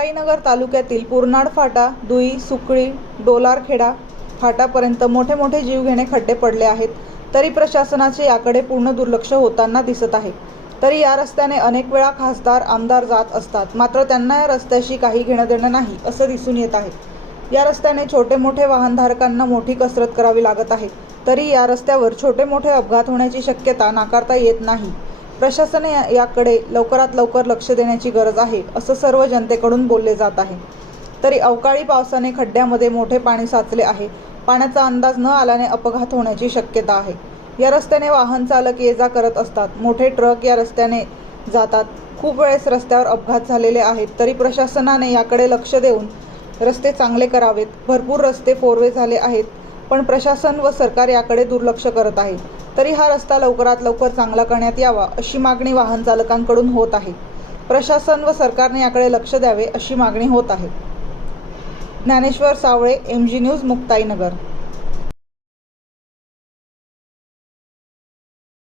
मुक्ताईनगर तालुक्यातील पुरनाड फाटा, दुई, सुकळी, डोलारखेडा फाटापर्यंत मोठे मोठे जीवघेणे खड्डे पडले आहेत. तरी प्रशासनाचे याकडे पूर्ण दुर्लक्ष होताना दिसत आहे. तरी या रस्त्याने अनेक वेळा खासदार, आमदार जात असतात, मात्र त्यांना या रस्त्याशी काही घेणं देणं नाही असं दिसून येत आहे. या रस्त्याने छोटे मोठे वाहनधारकांना मोठी कसरत करावी लागत आहे. तरी या रस्त्यावर छोटे मोठे अपघात होण्याची शक्यता नाकारता येत नाही. प्रशासनाने याकडे लवकरात लवकर लक्ष देण्याची गरज आहे असं सर्व जनतेकडून बोलले जात आहे. तरी अवकाळी पावसाने खड्ड्यामध्ये मोठे पाणी साचले आहे. पाण्याचा अंदाज न आल्याने अपघात होण्याची शक्यता आहे. या रस्त्याने वाहन चालक ये जा करत असतात. मोठे ट्रक या रस्त्याने जातात. खूप वेळेस रस्त्यावर अपघात झालेले आहेत. तरी प्रशासनाने याकडे लक्ष देऊन रस्ते चांगले करावेत. भरपूर रस्ते फोरवे झाले आहेत, पण प्रशासन व सरकार याकडे दुर्लक्ष करत आहे. तरी हा रस्ता लवकरात लवकर चांगला करण्यात यावा अशी मागणी वाहन चालकांकडून होत आहे. प्रशासन व सरकारने याकडे लक्ष द्यावे अशी मागणी होत आहे. ज्ञानेश्वर सावळे, MG न्यूज, मुक्ताईनगर.